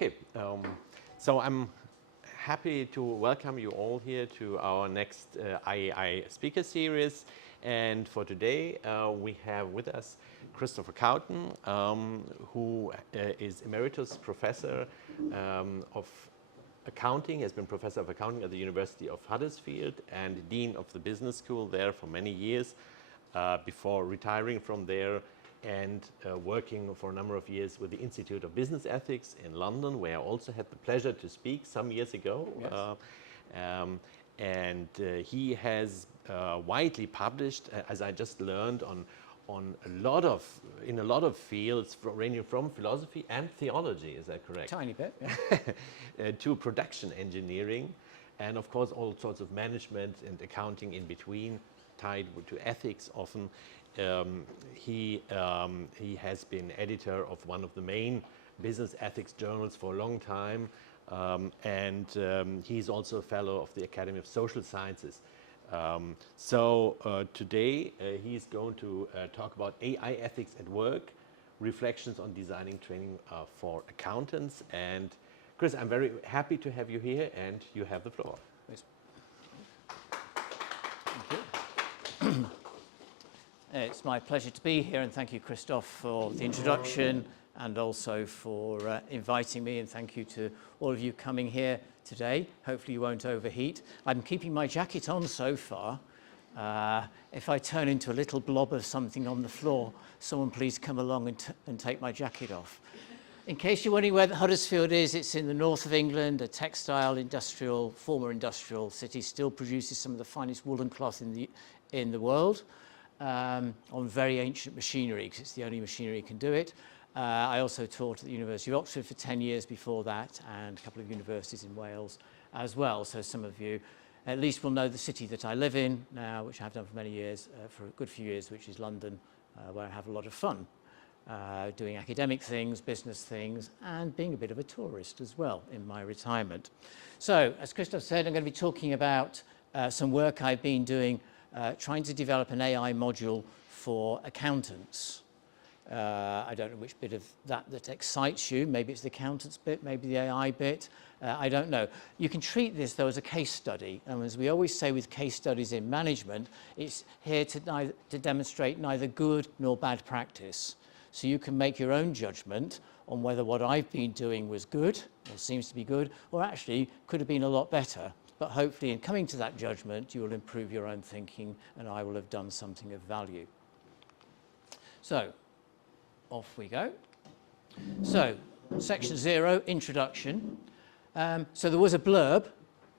Okay, so I'm happy to welcome you all here to our next IEAI speaker series. And for today, we have with us Christopher Cowton, who is Emeritus Professor of Accounting, has been Professor of Accounting at the University of Huddersfield and Dean of the Business School there for many years before retiring from there and working for a number of years with the Institute of Business Ethics in London, where I also had the pleasure to speak some years ago. Yes. He has widely published, as I just learned, in a lot of fields, ranging from philosophy and theology. Is that correct? Tiny bit, yeah. To production engineering, and of course all sorts of management and accounting in between, tied to ethics often. He has been editor of one of the main business ethics journals for a long time, and he's also a fellow of the Academy of Social Sciences. Today he's going to talk about AI ethics at work, reflections on designing training for accountants. And Chris, I'm very happy to have you here, and you have the floor. Please. Thank you. It's my pleasure to be here, and thank you, Christoph, for the introduction and also for inviting me, and thank you to all of you coming here today. Hopefully you won't overheat. I'm keeping my jacket on so far. If I turn into a little blob of something on the floor, someone please come along and take my jacket off. In case you're wondering where Huddersfield is, it's in the north of England, a textile, former industrial city, still produces some of the finest woolen cloth in the world. On very ancient machinery, because it's the only machinery that can do it. I also taught at the University of Oxford for 10 years before that, and a couple of universities in Wales as well. So some of you at least will know the city that I live in now, which I have done for many years, for a good few years, which is London, where I have a lot of fun doing academic things, business things, and being a bit of a tourist as well in my retirement. So, as Christoph said, I'm going to be talking about some work I've been doing trying to develop an AI module for accountants. I don't know which bit of that excites you. Maybe it's the accountants bit, maybe the AI bit. I don't know. You can treat this, though, as a case study. And as we always say with case studies in management, it's here to demonstrate neither good nor bad practice. So you can make your own judgment on whether what I've been doing was good, or seems to be good, or actually could have been a lot better. But hopefully in coming to that judgment, you will improve your own thinking, and I will have done something of value. So, off we go. So, section 0, introduction. So there was a blurb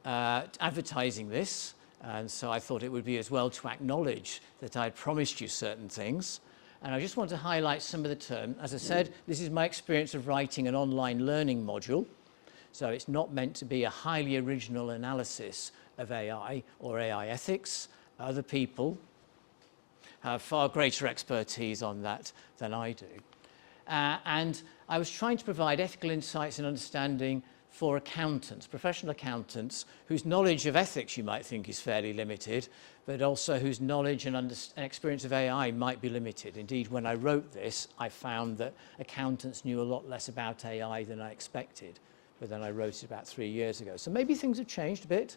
advertising this, and so I thought it would be as well to acknowledge that I'd promised you certain things. And I just want to highlight some of the terms. As I said, this is my experience of writing an online learning module. So it's not meant to be a highly original analysis of AI or AI ethics. Other people have far greater expertise on that than I do. And I was trying to provide ethical insights and understanding for accountants, professional accountants, whose knowledge of ethics you might think is fairly limited, but also whose knowledge and experience of AI might be limited. Indeed, when I wrote this, I found that accountants knew a lot less about AI than I expected. But then I wrote it about 3 years ago. So maybe things have changed a bit,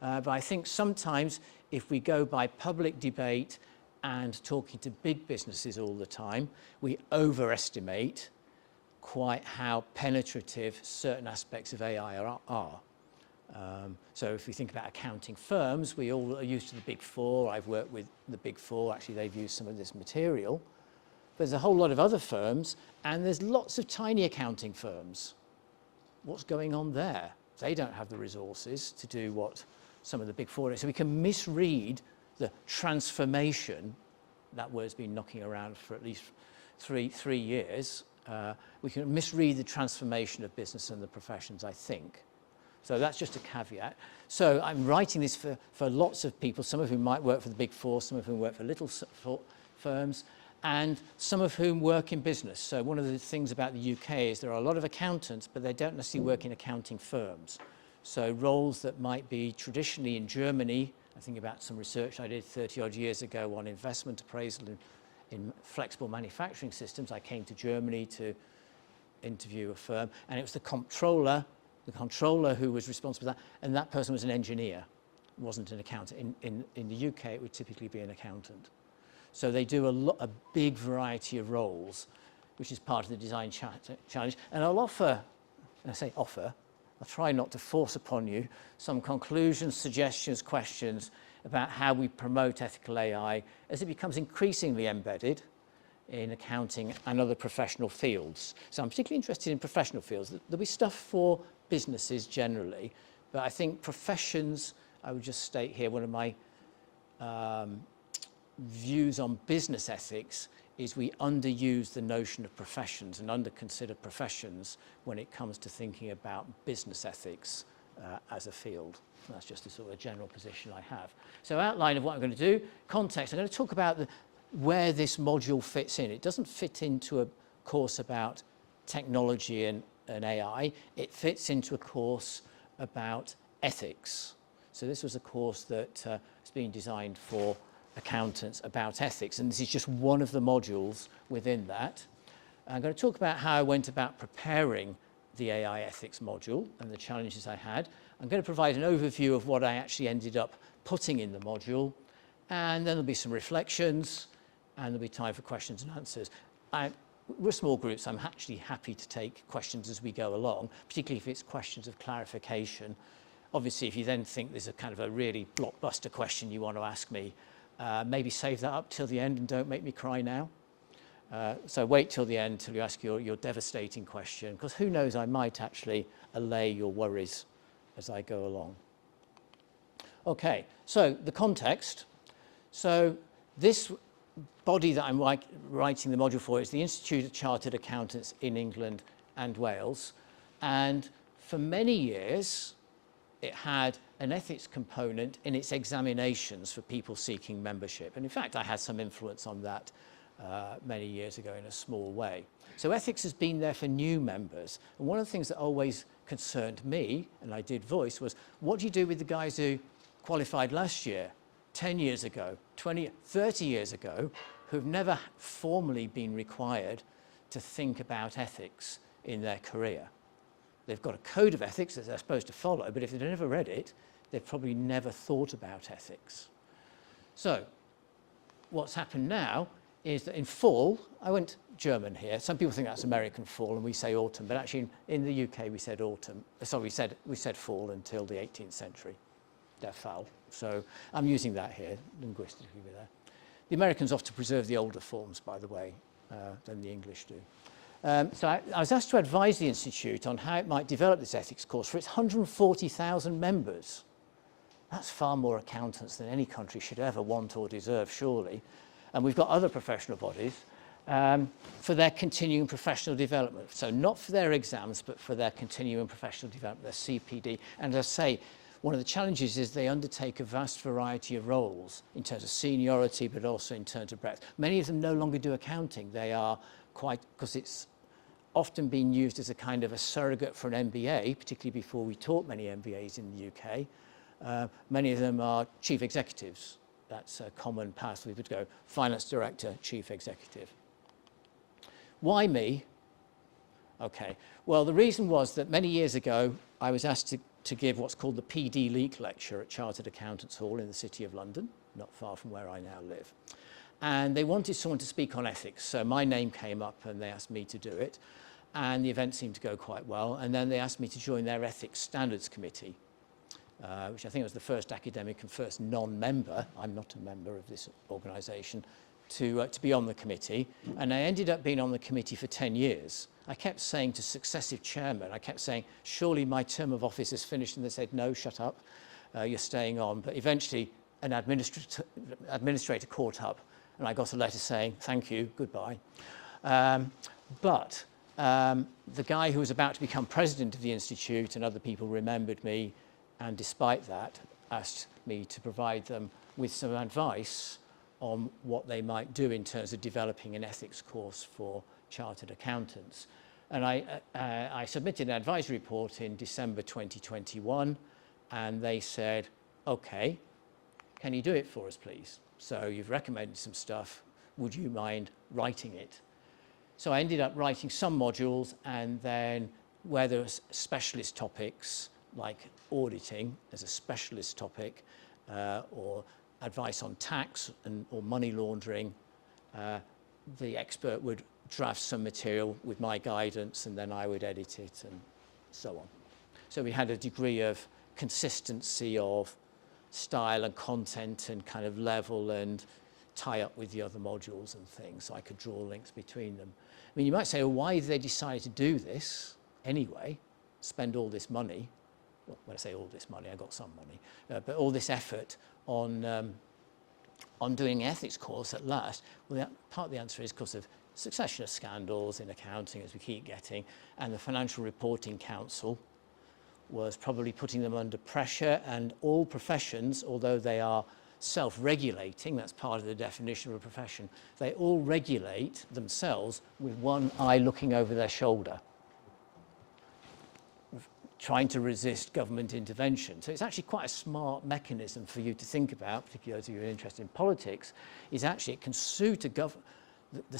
but I think sometimes if we go by public debate and talking to big businesses all the time, we overestimate quite how penetrative certain aspects of AI are. So if we think about accounting firms, we all are used to the Big Four. I've worked with the Big Four. Actually, they've used some of this material. There's a whole lot of other firms, and there's lots of tiny accounting firms. What's going on there? They don't have the resources to do what some of the Big Four do. So we can misread the transformation. That word's been knocking around for at least three years. We can misread the transformation of business and the professions, I think. So that's just a caveat. So I'm writing this for lots of people, some of whom might work for the Big Four, some of whom work for little firms, and some of whom work in business. So one of the things about the UK is there are a lot of accountants, but they don't necessarily work in accounting firms. So roles that might be traditionally in Germany, I think about some research I did 30 odd years ago on investment appraisal in flexible manufacturing systems. I came to Germany to interview a firm, and it was the controller who was responsible for that, and that person was an engineer, wasn't an accountant. In the UK, it would typically be an accountant. So they do a big variety of roles, which is part of the design challenge. And I'll offer, and I say offer, I'll try not to force upon you some conclusions, suggestions, questions about how we promote ethical AI as it becomes increasingly embedded in accounting and other professional fields. So I'm particularly interested in professional fields. There'll be stuff for businesses generally, but I think professions, I would just state here, one of my views on business ethics is we underuse the notion of professions and underconsider professions when it comes to thinking about business ethics as a field. That's just a sort of general position I have. So outline of what I'm going to do, context. I'm going to talk about where this module fits in. It doesn't fit into a course about technology and AI. It fits into a course about ethics. So this was a course that has been designed for accountants about ethics, and this is just one of the modules within that. I'm going to talk about how I went about preparing the AI ethics module and the challenges I had. I'm going to provide an overview of what I actually ended up putting in the module, and then there'll be some reflections, and there'll be time for questions and answers. We're small groups. I'm actually happy to take questions as we go along, particularly if it's questions of clarification. Obviously, if you then think there's a kind of a really blockbuster question you want to ask me, maybe save that up till the end and don't make me cry now. So wait till the end till you ask your devastating question, because who knows, I might actually allay your worries as I go along. Okay, so the context. So this body that I'm writing the module for is the Institute of Chartered Accountants in England and Wales. And for many years, it had an ethics component in its examinations for people seeking membership. And in fact, I had some influence on that many years ago in a small way. So ethics has been there for new members. And one of the things that always concerned me, and I did voice, was what do you do with the guys who qualified last year, 10 years ago, 20, 30 years ago, who've never formally been required to think about ethics in their career? They've got a code of ethics that they're supposed to follow, but if they've never read it, they've probably never thought about ethics. So what's happened now is that in fall, I went German here. Some people think that's American fall and we say autumn, but actually in the UK we said autumn. Sorry, we said fall until the 18th century. Der Fall. So I'm using that here linguistically with that. The Americans often preserve the older forms, by the way, than the English do. So I was asked to advise the Institute on how it might develop this ethics course for its 140,000 members. That's far more accountants than any country should ever want or deserve, surely. And we've got other professional bodies for their continuing professional development. So not for their exams, but for their continuing professional development, their CPD. And as I say, one of the challenges is they undertake a vast variety of roles in terms of seniority, but also in terms of breadth. Many of them no longer do accounting. They are quite, because it's often been used as a kind of a surrogate for an MBA, particularly before we taught many MBAs in the UK. Many of them are chief executives. That's a common path we would go. Finance director, chief executive. Why me? Okay. Well, the reason was that many years ago, I was asked to give what's called the PD Leak lecture at Chartered Accountants Hall in the City of London, not far from where I now live. And they wanted someone to speak on ethics. So my name came up and they asked me to do it. And the event seemed to go quite well. And then they asked me to join their Ethics Standards Committee, which I think was the first academic and first non-member, I'm not a member of this organisation, to be on the committee. And I ended up being on the committee for 10 years. I kept saying to successive chairmen, I kept saying, surely my term of office is finished. And they said, no, shut up, you're staying on. But eventually an administrator caught up and I got a letter saying, thank you, goodbye. But the guy who was about to become president of the Institute and other people remembered me, and despite that, asked me to provide them with some advice on what they might do in terms of developing an ethics course for chartered accountants. And I submitted an advisory report in December 2021, and they said, okay, can you do it for us, please? So you've recommended some stuff. Would you mind writing it? So I ended up writing some modules, and then where there was specialist topics like auditing as a specialist topic, or advice on tax or money laundering, the expert would draft some material with my guidance, and then I would edit it and so on. So we had a degree of consistency of style and content and kind of level and tie up with the other modules and things, so I could draw links between them. I mean, you might say, well, why did they decide to do this anyway, spend all this money? Well, when I say all this money, I got some money, but all this effort on doing an ethics course at last. Well, part of the answer is because of succession of scandals in accounting, as we keep getting, and the Financial Reporting Council was probably putting them under pressure, and all professions, although they are self-regulating, that's part of the definition of a profession, they all regulate themselves with one eye looking over their shoulder, trying to resist government intervention. So it's actually quite a smart mechanism for you to think about, particularly those of you who are interested in politics, is actually it can suit the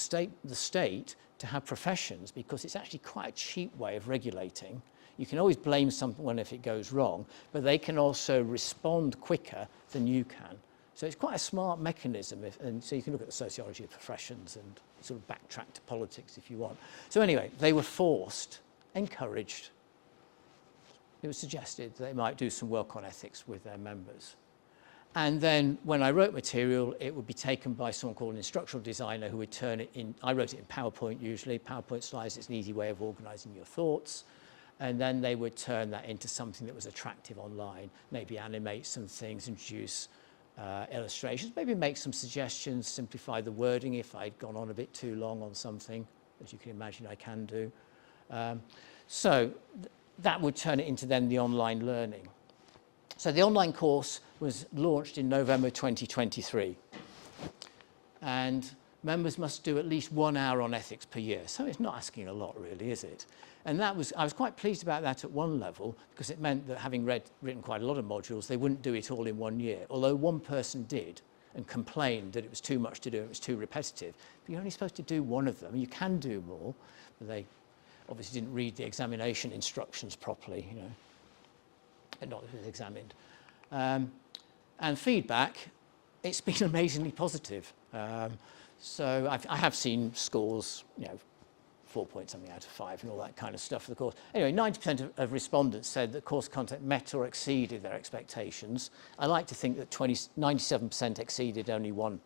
state to have professions, because it's actually quite a cheap way of regulating. You can always blame someone if it goes wrong, but they can also respond quicker than you can. So it's quite a smart mechanism, and so you can look at the sociology of professions and sort of backtrack to politics if you want. So anyway, they were forced, encouraged. It was suggested that they might do some work on ethics with their members. And then when I wrote material, it would be taken by someone called an instructional designer who would turn it in. I wrote it in PowerPoint usually. PowerPoint slides, it's an easy way of organizing your thoughts. And then they would turn that into something that was attractive online, maybe animate some things, introduce illustrations, maybe make some suggestions, simplify the wording if I'd gone on a bit too long on something, as you can imagine I can do. So that would turn it into then the online learning. So the online course was launched in November 2023. And members must do at least 1 hour on ethics per year. So it's not asking a lot really, is it? And I was quite pleased about that at one level, because it meant that having written quite a lot of modules, they wouldn't do it all in 1 year. Although one person did and complained that it was too much to do, it was too repetitive. But you're only supposed to do one of them. You can do more, but they obviously didn't read the examination instructions properly, you know, and not that it was examined. And feedback, it's been amazingly positive. So I have seen scores, you know, 4 point something out of 5 and all that kind of stuff for the course. Anyway, 90% of respondents said that course content met or exceeded their expectations. I like to think that 97% exceeded, only 1%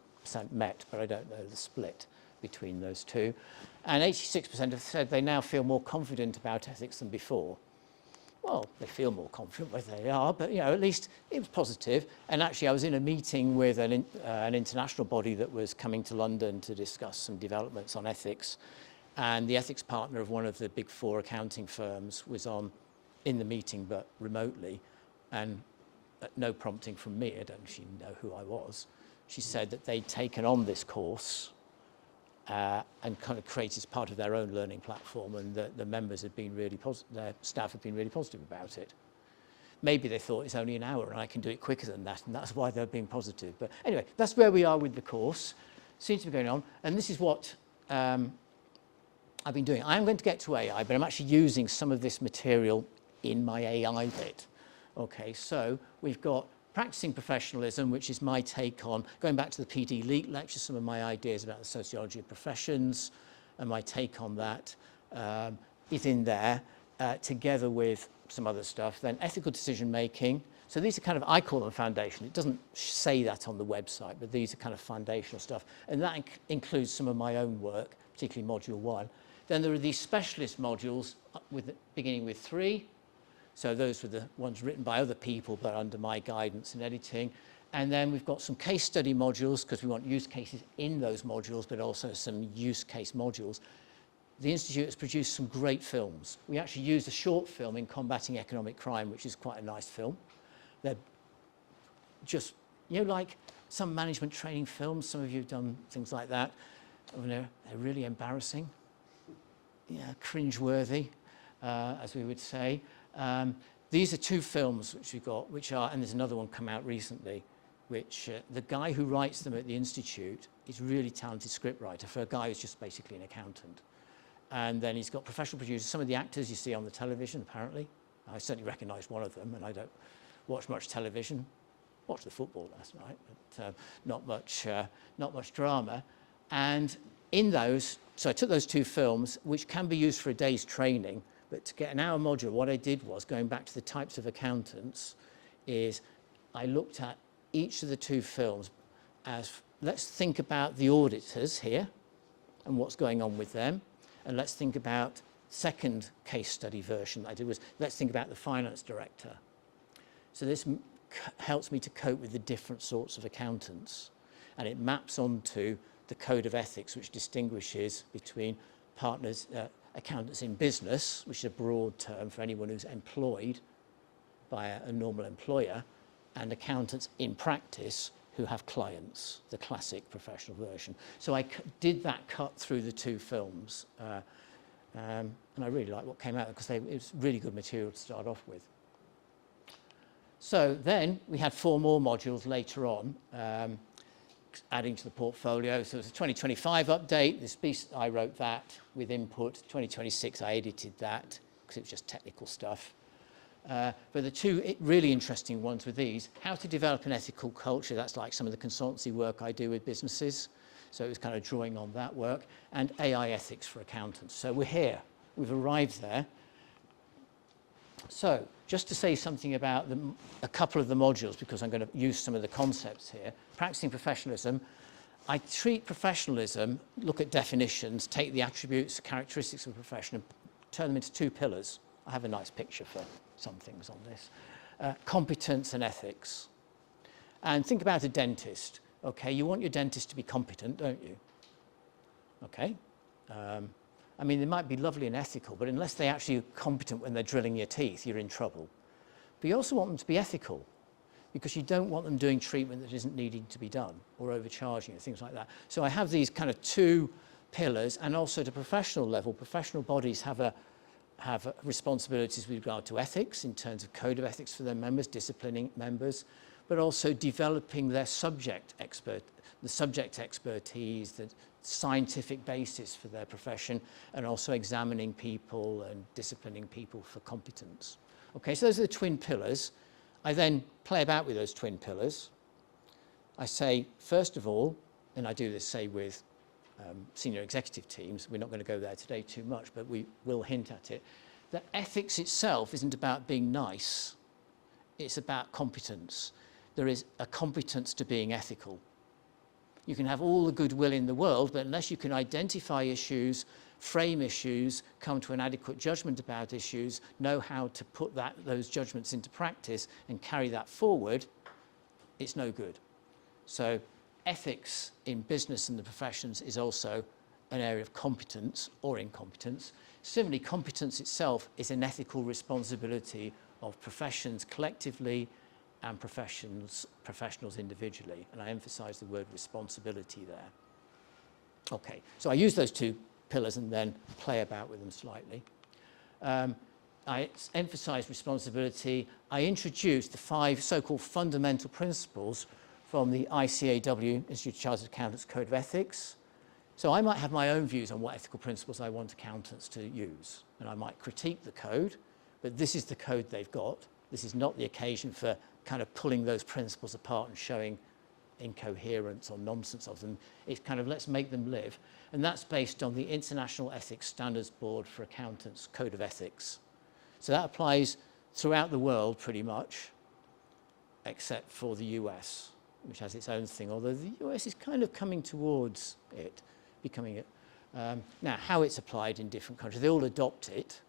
met, but I don't know the split between those two. And 86% have said they now feel more confident about ethics than before. Well, they feel more confident whether they are, but you know, at least it was positive. And actually, I was in a meeting with an international body that was coming to London to discuss some developments on ethics. And the ethics partner of one of the big 4 accounting firms was in the meeting, but remotely. And at no prompting from me, I don't actually know who I was, she said that they'd taken on this course and kind of created as part of their own learning platform, and the members had been really their staff had been really positive about it. Maybe they thought it's only an hour and I can do it quicker than that, and that's why they're being positive. But anyway, that's where we are with the course. Seems to be going on, and this is what I've been doing. I'm going to get to AI, but I'm actually using some of this material in my AI bit. Okay, so we've got practicing professionalism, which is my take on, going back to the PD Elite lecture, some of my ideas about the sociology of professions, and my take on that is in there, together with some other stuff. Then ethical decision making. So these are kind of, I call them foundation. It doesn't say that on the website, but these are kind of foundational stuff. And that includes some of my own work, particularly module 1. Then there are these specialist modules, beginning with 3. So those were the ones written by other people, but under my guidance and editing. And then we've got some case study modules, because we want use cases in those modules, but also some use case modules. The Institute has produced some great films. We actually used a short film in Combating Economic Crime, which is quite a nice film. They're just, you know, like some management training films, some of you have done things like that. They're really embarrassing. Yeah, cringe-worthy, as we would say. These are 2 films which we've got, which are, and there's another one come out recently, which the guy who writes them at the Institute he's a really talented scriptwriter for a guy who's just basically an accountant. And then he's got professional producers, some of the actors you see on the television, apparently. I certainly recognised one of them, and I don't watch much television. Watched the football last night, but not much drama. And in those, so I took those 2 films, which can be used for a day's training, but to get an hour module, what I did was, going back to the types of accountants, is I looked at each of the 2 films as, let's think about the auditors here and what's going on with them, and let's think about second case study version I did was, let's think about the finance director. So this helps me to cope with the different sorts of accountants, and it maps onto the code of ethics, which distinguishes between partners, accountants in business, which is a broad term for anyone who's employed by a normal employer, and accountants in practice who have clients, the classic professional version. So I did that cut through the 2 films, and I really like what came out, because it was really good material to start off with. So then we had 4 more modules later on, adding to the portfolio. So it was a 2025 update. This piece, I wrote that with input. 2026, I edited that because it was just technical stuff. But the 2 really interesting ones were these: how to develop an ethical culture. That's like some of the consultancy work I do with businesses. So it was kind of drawing on that work. And AI ethics for accountants. So we're here. We've arrived there. So just to say something about a couple of the modules, because I'm going to use some of the concepts here. Practicing professionalism. I treat professionalism, look at definitions, take the attributes, characteristics of a profession, and turn them into 2 pillars. I have a nice picture for some things on this. Competence and ethics. And think about a dentist. Okay, you want your dentist to be competent, don't you? Okay. I mean, they might be lovely and ethical, but unless they're actually competent when they're drilling your teeth, you're in trouble. But you also want them to be ethical, because you don't want them doing treatment that isn't needing to be done, or overcharging, and things like that. So I have these kind of 2 pillars, and also at a professional level, professional bodies have responsibilities with regard to ethics, in terms of code of ethics for their members, disciplining members, but also developing their subject expertise, the scientific basis for their profession, and also examining people and disciplining people for competence. Okay, so those are the twin pillars. I then play about with those twin pillars. I say, first of all, and I do this, say, with senior executive teams, we're not going to go there today too much, but we will hint at it, that ethics itself isn't about being nice, it's about competence. There is a competence to being ethical. You can have all the goodwill in the world, but unless you can identify issues, frame issues, come to an adequate judgment about issues, know how to put those judgments into practice and carry that forward, it's no good. So ethics in business and the professions is also an area of competence or incompetence. Similarly, competence itself is an ethical responsibility of professions collectively and professionals individually. And I emphasize the word responsibility there. Okay, so I use those 2 pillars and then play about with them slightly. I emphasize responsibility. I introduced the 5 so-called fundamental principles from the ICAW, Institute of Chartered Accountants Code of Ethics. So I might have my own views on what ethical principles I want accountants to use, and I might critique the code, but this is the code they've got. This is not the occasion for kind of pulling those principles apart and showing incoherence or nonsense of them. It's kind of, let's make them live. And that's based on the International Ethics Standards Board for Accountants Code of Ethics. So that applies throughout the world pretty much, except for the US, which has its own thing, although the US is kind of coming towards it, becoming it. Now, how it's applied in different countries, they all adopt it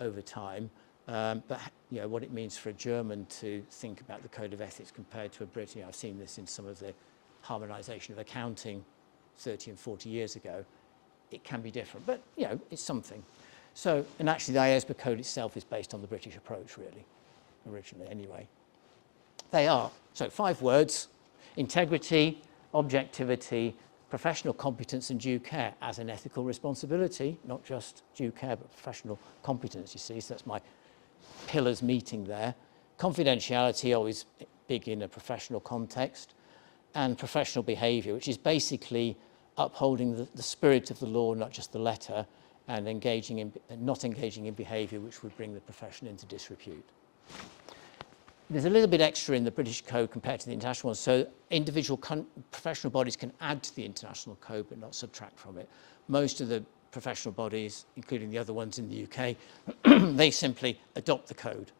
over time, but you know, what it means for a German to think about the code of ethics compared to a Brit, you know, I've seen this in some of the harmonisation of accounting 30 and 40 years ago, it can be different, but you know, it's something. So, and actually the IASB code itself is based on the British approach really, originally anyway. They are, so 5 words: integrity, objectivity, professional competence and due care as an ethical responsibility, not just due care, but professional competence, you see, so that's my pillars meeting there. Confidentiality, always big in a professional context. and professional behaviour, which is basically upholding the spirit of the law, not just the letter, and not engaging in behaviour which would bring the profession into disrepute. There's a little bit extra in the British Code compared to the international one, so individual professional bodies can add to the international code but not subtract from it. Most of the professional bodies, including the other ones in the UK, they simply adopt the code.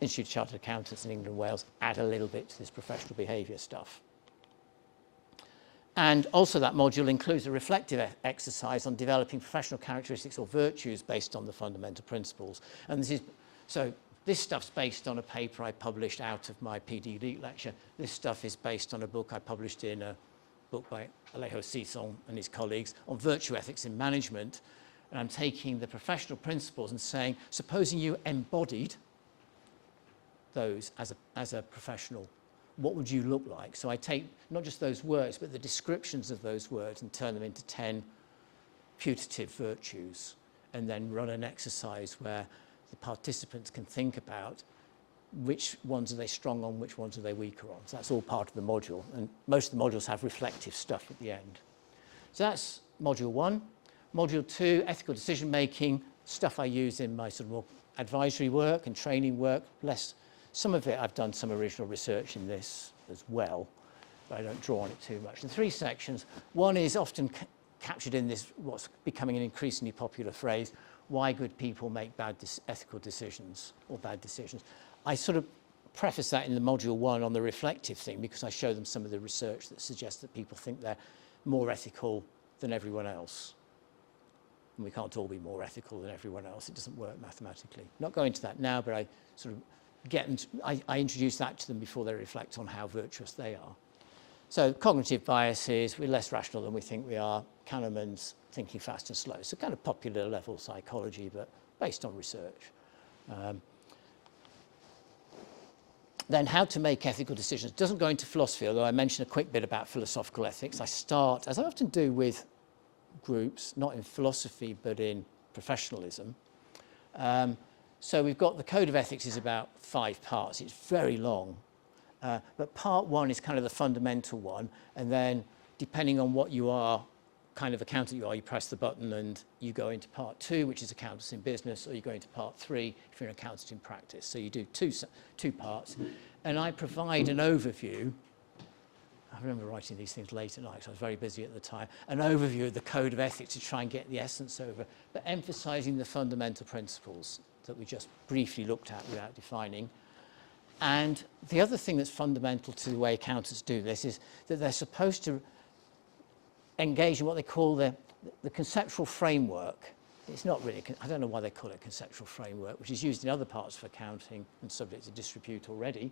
Institute of Chartered Accountants in England and Wales add a little bit to this professional behaviour stuff. And also that module includes a reflective exercise on developing professional characteristics or virtues based on the fundamental principles. And this stuff's based on a paper I published out of my PD Elite lecture. This stuff is based on a book I published in a book by Alejo Sison and his colleagues on virtue ethics in management. And I'm taking the professional principles and saying, supposing you embodied those as a professional, what would you look like? So I take not just those words, but the descriptions of those words and turn them into 10 putative virtues, and then run an exercise where the participants can think about which ones are they strong on, which ones are they weaker on. So that's all part of the module, and most of the modules have reflective stuff at the end. So that's module 1. Module 2, ethical decision making, stuff I use in my sort of more advisory work and training work. Some of it I've done some original research in this as well, but I don't draw on it too much. The 3 sections, one is often captured in this, what's becoming an increasingly popular phrase, why good people make bad ethical decisions or bad decisions. I sort of preface that in the module 1 on the reflective thing, because I show them some of the research that suggests that people think they're more ethical than everyone else. And we can't all be more ethical than everyone else. It doesn't work mathematically. Not go into that now, but I sort of I introduce that to them before they reflect on how virtuous they are. So cognitive biases, we're less rational than we think we are. Kahneman's thinking fast and slow. So kind of popular level psychology, but based on research. Then how to make ethical decisions. Doesn't go into philosophy, although I mention a quick bit about philosophical ethics. I start, as I often do with groups, not in philosophy, but in professionalism. So we've got the Code of Ethics is about 5 parts. It's very long. But part 1 is kind of the fundamental one. And then depending on what you are, kind of accountant you are, you press the button and you go into part 2, which is accountants in business, or you go into part 3 if you're an accountant in practice. So you do two parts. And I provide an overview. I remember writing these things late at night, so I was very busy at the time. An overview of the Code of Ethics to try and get the essence over, but emphasizing the fundamental principles that we just briefly looked at without defining. And the other thing that's fundamental to the way accountants do this is that they're supposed to engage in what they call the conceptual framework. It's not really, I don't know why they call it a conceptual framework, which is used in other parts of accounting and subject to disrepute already,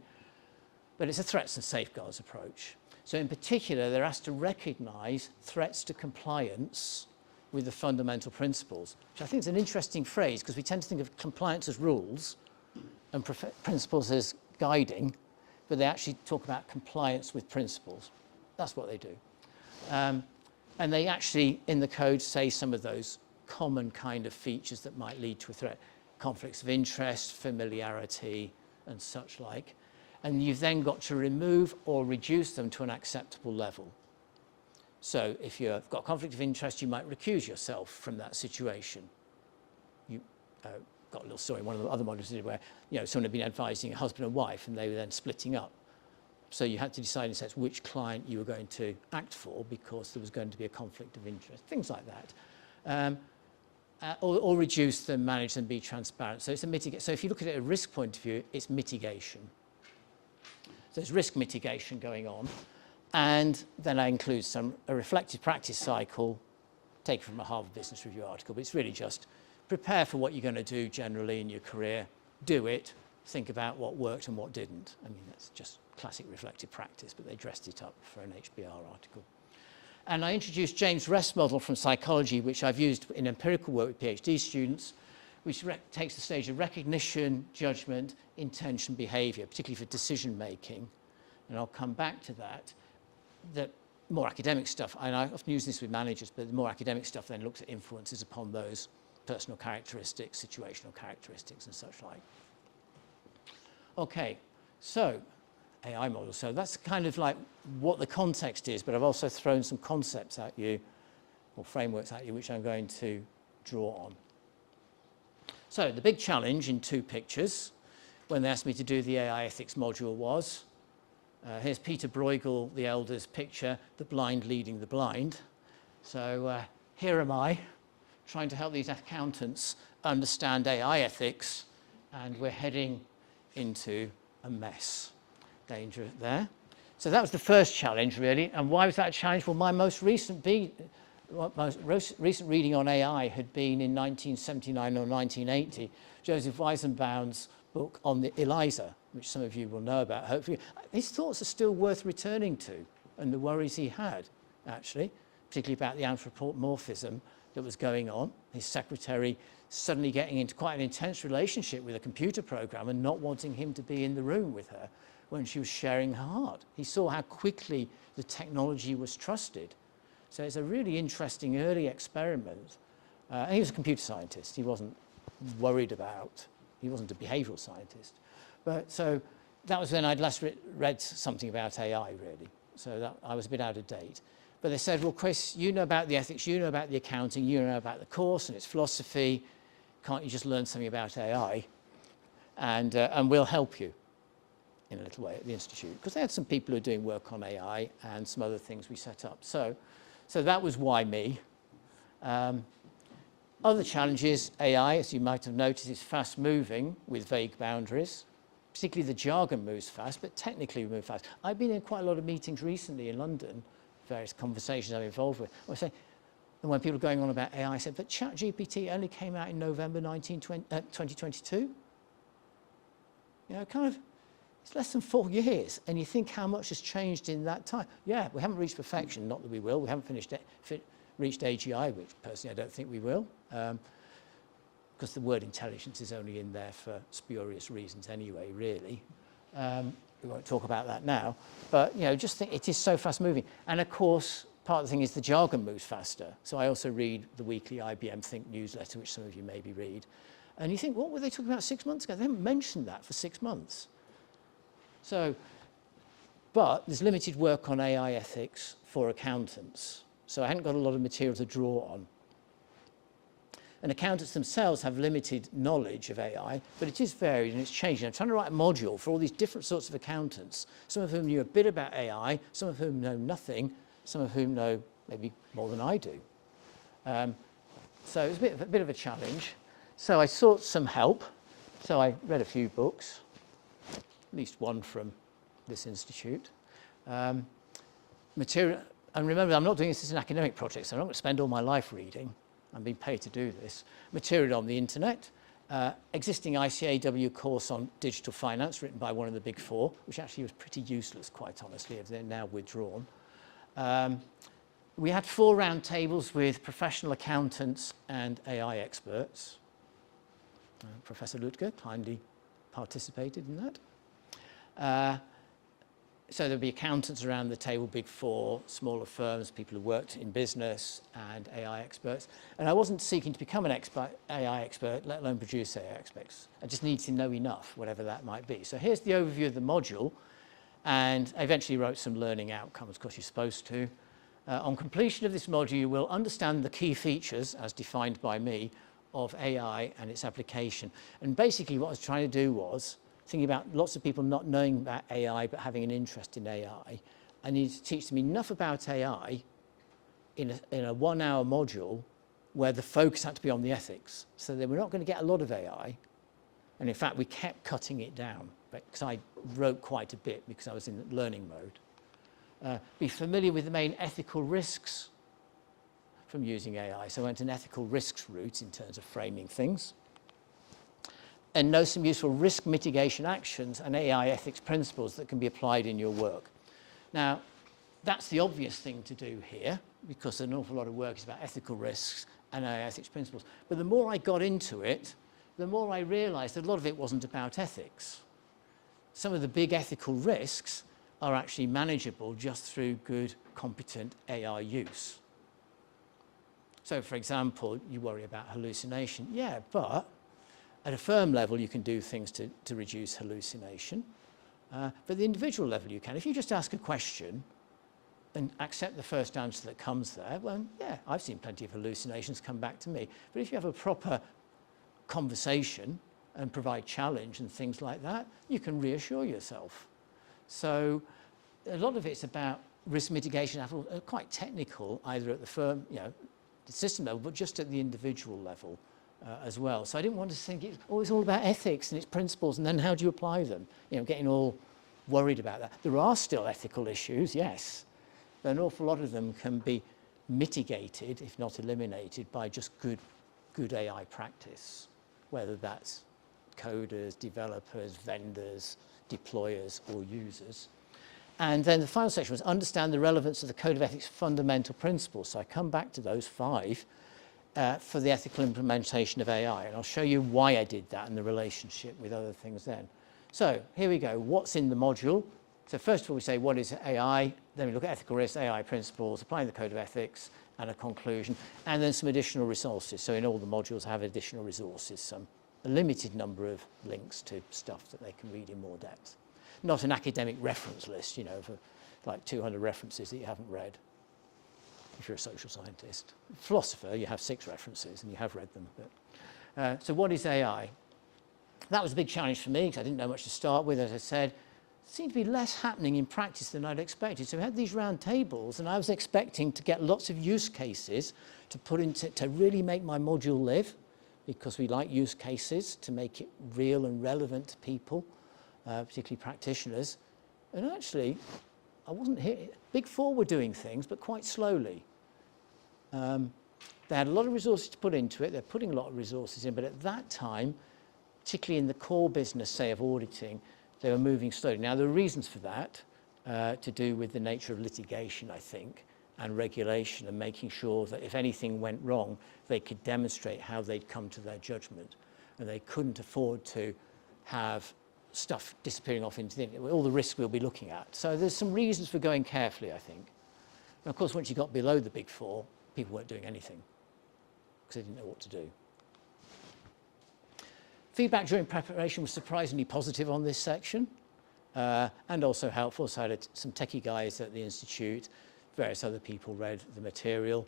but it's a threats and safeguards approach. So in particular, they're asked to recognise threats to compliance with the fundamental principles, which I think is an interesting phrase because we tend to think of compliance as rules and principles as guiding, but they actually talk about compliance with principles. That's what they do. And they actually, in the code, say some of those common kind of features that might lead to a threat. Conflicts of interest, familiarity, and such like. And you've then got to remove or reduce them to an acceptable level. So if you've got conflict of interest, you might recuse yourself from that situation. You got a little story in one of the other modules where someone had been advising a husband and wife and they were then splitting up. So you had to decide in a sense which client you were going to act for because there was going to be a conflict of interest, things like that. Or reduce them, manage them, be transparent. So it's a mitigation. So if you look at it at a risk point of view, it's mitigation. So there's risk mitigation going on. And then I include a reflective practice cycle taken from a Harvard Business Review article, but it's really just prepare for what you're going to do generally in your career, do it, think about what worked and what didn't. I mean, that's just classic reflective practice, but they dressed it up for an HBR article. And I introduced James Rest's model from psychology, which I've used in empirical work with PhD students, which takes the stage of recognition, judgment, intention, behavior, particularly for decision making. And I'll come back to that. The more academic stuff, and I often use this with managers, but the more academic stuff then looks at influences upon those personal characteristics, situational characteristics, and such like. Okay, so AI models. So that's kind of like what the context is, but I've also thrown some concepts at you, or frameworks at you, which I'm going to draw on. So the big challenge in 2 pictures, when they asked me to do the AI ethics module was, here's Peter Bruegel, the elder's picture, the blind leading the blind. So here am I, trying to help these accountants understand AI ethics, and we're heading into a mess. Danger there. So that was the first challenge, really. And why was that a challenge? Well, my most recent reading on AI had been in 1979 or 1980, Joseph Weizenbaum's book on the ELIZA, which some of you will know about, hopefully. His thoughts are still worth returning to, and the worries he had, actually, particularly about the anthropomorphism that was going on. His secretary suddenly getting into quite an intense relationship with a computer program and not wanting him to be in the room with her when she was sharing her heart. He saw how quickly the technology was trusted. So it's a really interesting early experiment. And he was a computer scientist. He wasn't worried about, he wasn't a behavioral scientist. But so that was when I'd last read something about AI, really. So that, I was a bit out of date. But they said, well, Chris, you know about the ethics, you know about the accounting, you know about the course and its philosophy. Can't you just learn something about AI? And we'll help you in a little way at the Institute. Because they had some people who are doing work on AI and some other things we set up. So that was why me. Other challenges, AI, as you might have noticed, is fast moving with vague boundaries. Particularly the jargon moves fast, but technically we move fast. I've been in quite a lot of meetings recently in London, various conversations I'm involved with. I say, and when people are going on about AI, I said, but ChatGPT only came out in November 2022. You know, kind of, it's less than 4 years, and you think how much has changed in that time. Yeah, we haven't reached perfection, not that we will. We haven't reached AGI, which personally I don't think we will, because the word intelligence is only in there for spurious reasons anyway, really. We won't talk about that now, but you know, just think it is so fast moving. And of course, part of the thing is the jargon moves faster. So I also read the weekly IBM Think newsletter, which some of you maybe read. And you think, what were they talking about 6 months ago? They haven't mentioned that for 6 months. So, but there's limited work on AI ethics for accountants. So I hadn't got a lot of material to draw on. And accountants themselves have limited knowledge of AI, but it is varied and it's changing. I'm trying to write a module for all these different sorts of accountants, some of whom knew a bit about AI, some of whom know nothing, some of whom know maybe more than I do. So it was a bit of a challenge. So I sought some help. So I read a few books, at least one from this institute. Material, and remember, I'm not doing this as an academic project, so I'm not going to spend all my life reading. I'm being paid to do this. Material on the internet, existing ICAW course on digital finance written by one of the big four, which actually was pretty useless, quite honestly, if they're now withdrawn. We had 4 round tables with professional accountants and AI experts. Professor Lutger kindly participated in that. So there'll be accountants around the table, big four, smaller firms, people who worked in business, and AI experts. And I wasn't seeking to become an AI expert, let alone produce AI experts. I just need to know enough, whatever that might be. So here's the overview of the module. And I eventually wrote some learning outcomes, because you're supposed to. On completion of this module, you will understand the key features, as defined by me, of AI and its application. And basically what I was trying to do was, thinking about lots of people not knowing about AI but having an interest in AI, I needed to teach them enough about AI in a 1 hour module where the focus had to be on the ethics. So they were not going to get a lot of AI. And in fact, we kept cutting it down, because I wrote quite a bit because I was in learning mode. Be familiar with the main ethical risks from using AI. So I went an ethical risks route in terms of framing things. And know some useful risk mitigation actions and AI ethics principles that can be applied in your work. Now, that's the obvious thing to do here, because an awful lot of work is about ethical risks and AI ethics principles. But the more I got into it, the more I realized that a lot of it wasn't about ethics. Some of the big ethical risks are actually manageable just through good, competent AI use. So, for example, you worry about hallucination. Yeah, but at a firm level, you can do things to reduce hallucination. But at the individual level you can. If you just ask a question and accept the first answer that comes there, well, yeah, I've seen plenty of hallucinations come back to me. But if you have a proper conversation and provide challenge and things like that, you can reassure yourself. So a lot of it's about risk mitigation, quite technical, either at the firm, the system level, but just at the individual level as well. So I didn't want to think it's always all about ethics and its principles, and then how do you apply them? Getting all worried about that. There are still ethical issues, yes, but an awful lot of them can be mitigated, if not eliminated, by just good AI practice, whether that's coders, developers, vendors, deployers, or users. And then the final section was understand the relevance of the Code of Ethics fundamental principles. So I come back to those 5 for the ethical implementation of AI. And I'll show you why I did that and the relationship with other things then. So here we go. What's in the module? So first of all, we say, what is AI? Then we look at ethical risks, AI principles, applying the Code of Ethics, and a conclusion, and then some additional resources. So in all the modules, I have additional resources, a limited number of links to stuff that they can read in more depth. Not an academic reference list, for like 200 references that you haven't read if you're a social scientist. Philosopher, you have 6 references and you have read them. But, so what is AI? That was a big challenge for me because I didn't know much to start with. As I said, it seemed to be less happening in practice than I'd expected. So we had these round tables and I was expecting to get lots of use cases to put into, to really make my module live, because we like use cases to make it real and relevant to people. Particularly practitioners. And actually, I wasn't here. Big 4 were doing things, but quite slowly. They had a lot of resources to put into it. They're putting a lot of resources in, but at that time, particularly in the core business, say, of auditing, they were moving slowly. Now, there are reasons for that, to do with the nature of litigation, I think, and regulation, and making sure that if anything went wrong, they could demonstrate how they'd come to their judgment. And they couldn't afford to have stuff disappearing off into all the risks we'll be looking at. So there's some reasons for going carefully, I think. And of course, once you got below the big 4, people weren't doing anything because they didn't know what to do. Feedback during preparation was surprisingly positive on this section, and also helpful. So I had some techie guys at the Institute, various other people read the material.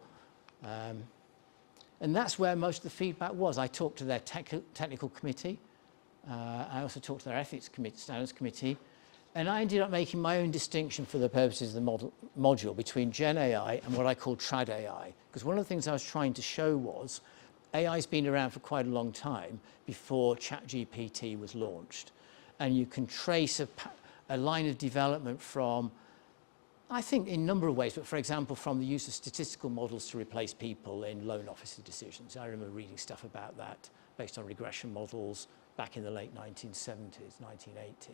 And that's where most of the feedback was. I talked to their technical committee. I also talked to their ethics committee, standards committee, and I ended up making my own distinction for the purposes of the module between Gen AI and what I call Trad AI. Because one of the things I was trying to show was AI's been around for quite a long time before ChatGPT was launched. And you can trace a line of development from, I think, in a number of ways, but for example, from the use of statistical models to replace people in loan officer decisions. I remember reading stuff about that based on regression models back in the late 1970s, 1980.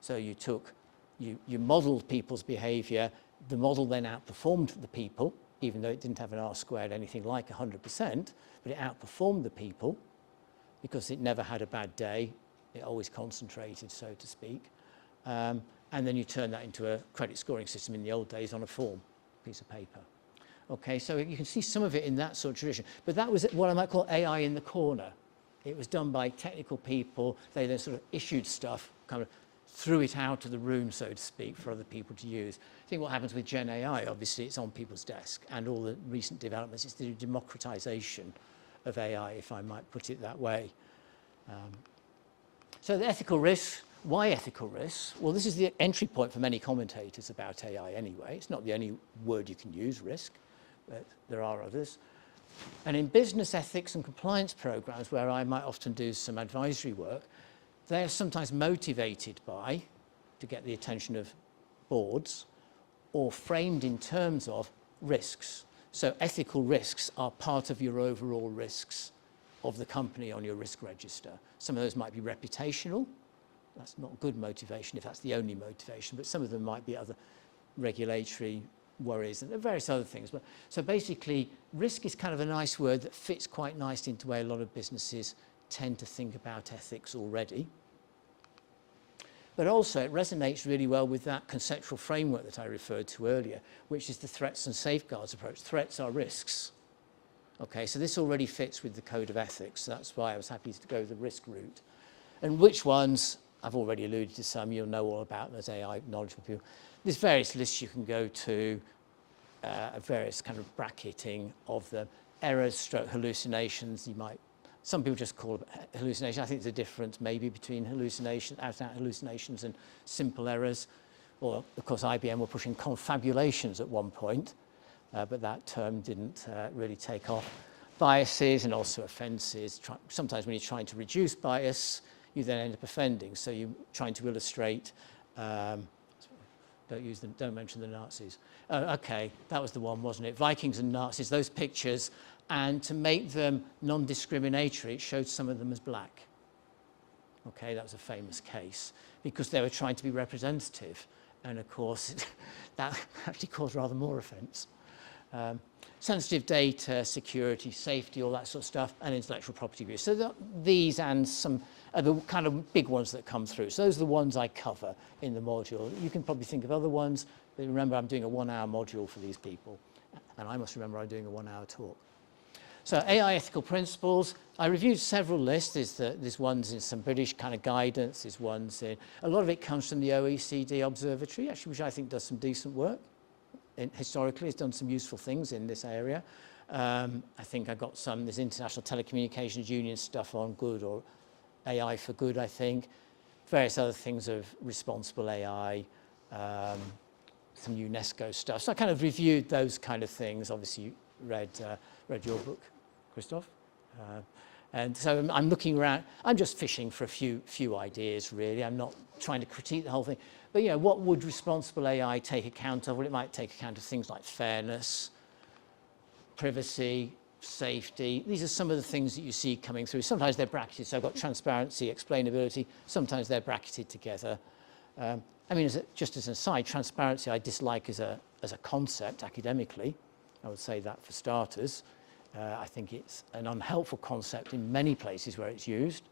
So you modeled people's behavior. The model then outperformed the people, even though it didn't have an R squared anything like 100%, but it outperformed the people because it never had a bad day. It always concentrated, so to speak. And then you turn that into a credit scoring system in the old days on a form, piece of paper. Okay, so you can see some of it in that sort of tradition. But that was what I might call AI in the corner. It was done by technical people. They then sort of issued stuff, kind of threw it out of the room, so to speak, for other people to use. I think what happens with Gen AI, obviously, it's on people's desk, and all the recent developments, it's the democratization of AI, if I might put it that way. So the ethical risks, why ethical risks? Well, this is the entry point for many commentators about AI anyway. It's not the only word you can use, risk, but there are others. And in business ethics and compliance programs, where I might often do some advisory work, they're sometimes motivated by, to get the attention of boards, or framed in terms of risks. So ethical risks are part of your overall risks of the company on your risk register. Some of those might be reputational. That's not good motivation if that's the only motivation, but some of them might be other regulatory worries and various other things. But so basically, risk is kind of a nice word that fits quite nicely into the way a lot of businesses tend to think about ethics already. But also it resonates really well with that conceptual framework that I referred to earlier, which is the threats and safeguards approach. Threats are risks. Okay, so this already fits with the Code of Ethics. So that's why I was happy to go the risk route. And which ones I've already alluded to some. You'll know all about them as AI knowledgeable people. There's various lists you can go to, various kind of bracketing of the errors, stroke hallucinations. Some people just call it hallucination. I think there's a difference maybe between out-and-out hallucinations and simple errors. Or, of course, IBM were pushing confabulations at one point, but that term didn't really take off. Biases and also offences. Sometimes when you're trying to reduce bias, you then end up offending. So you're trying to illustrate. Don't mention the Nazis. Okay, that was the one, wasn't it? Vikings and Nazis. Those pictures. And to make them non-discriminatory, it showed some of them as black. Okay, that was a famous case because they were trying to be representative. And of course, that actually caused rather more offence. Sensitive data, security, safety, all that sort of stuff, and intellectual property abuse. So these and some are the kind of big ones that come through. So those are the ones I cover in the module. You can probably think of other ones, but remember I'm doing a 1-hour module for these people. And I must remember I'm doing a 1-hour talk. So AI ethical principles, I reviewed several lists. There's ones in some British kind of guidance, there's ones in, a lot of it comes from the OECD Observatory, actually, which I think does some decent work. Historically, it's done some useful things in this area. I think I got there's International Telecommunications Union stuff on good, or AI for good, I think. Various other things of responsible AI, some UNESCO stuff. So I kind of reviewed those kind of things. Obviously, you read your book, Christoph. And so I'm looking around. I'm just fishing for a few ideas, really. I'm not trying to critique the whole thing. But, you know, what would responsible AI take account of? Well, it might take account of things like fairness, privacy, safety. These are some of the things that you see coming through. Sometimes they're bracketed. So I've got transparency, explainability. Sometimes they're bracketed together. I mean, just as an aside, transparency I dislike as a concept academically. I would say that for starters. I think it's an unhelpful concept in many places where it's used,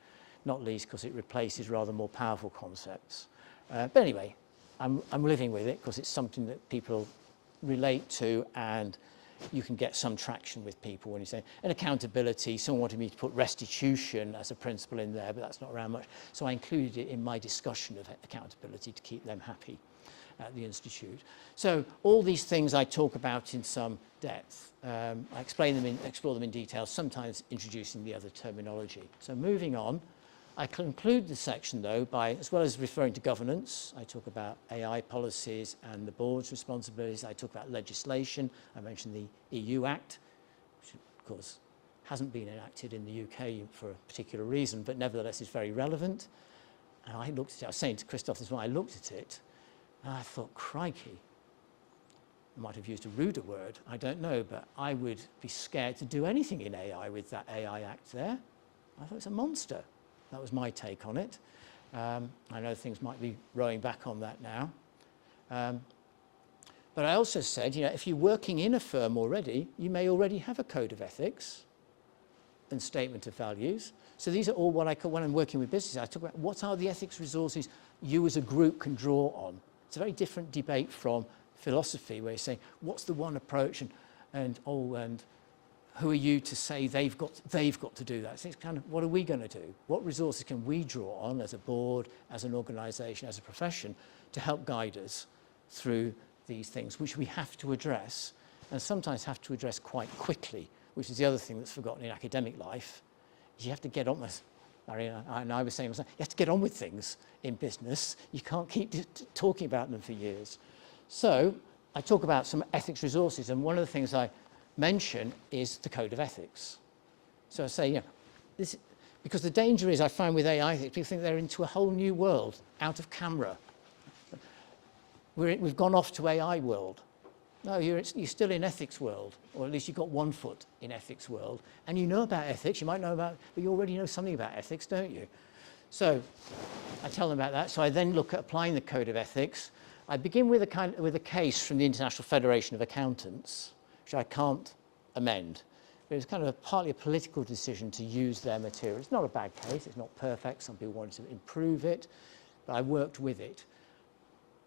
not least because it replaces rather more powerful concepts. But anyway, I'm living with it because it's something that people relate to, and you can get some traction with people when you say, and accountability. Someone wanted me to put restitution as a principle in there, but that's not around much. So I included it in my discussion of accountability to keep them happy at the Institute. So all these things I talk about in some depth. I explore them in detail, sometimes introducing the other terminology. So moving on, I conclude the section though by, as well as referring to governance, I talk about AI policies and the board's responsibilities. I talk about legislation. I mentioned the EU Act, which of course hasn't been enacted in the UK for a particular reason, but nevertheless is very relevant. And I looked at it, I was saying to Christoph this morning, I looked at it, and I thought, crikey, I might have used a ruder word, I don't know, but I would be scared to do anything in AI with that AI Act there. I thought it's a monster. That was my take on it. I know things might be rowing back on that now. But I also said, you know, if you're working in a firm already, you may already have a code of ethics and statement of values. So these are all what I call, when I'm working with businesses, I talk about what are the ethics resources you as a group can draw on. It's a very different debate from philosophy, where you're saying, what's the one approach, and who are you to say they've got to do that? So it's kind of, what are we going to do? What resources can we draw on as a board, as an organisation, as a profession, to help guide us through these things, which we have to address, and sometimes have to address quite quickly, which is the other thing that's forgotten in academic life. Is you have to get on with, and I was saying, you have to get on with things in business. You can't keep talking about them for years. So I talk about some ethics resources, and one of the things I mention is the code of ethics. So I say, you know, because the danger is, I find with AI, people think they're into a whole new world, out of camera. We've gone off to AI world. No, you're still in ethics world, or at least you've got one foot in ethics world, and you know about ethics. You might know about, but you already know something about ethics, don't you? So I tell them about that. So I then look at applying the code of ethics. I begin with a case from the International Federation of Accountants, which I can't amend. But it was kind of partly a political decision to use their material. It's not a bad case. It's not perfect. Some people wanted to improve it, but I worked with it.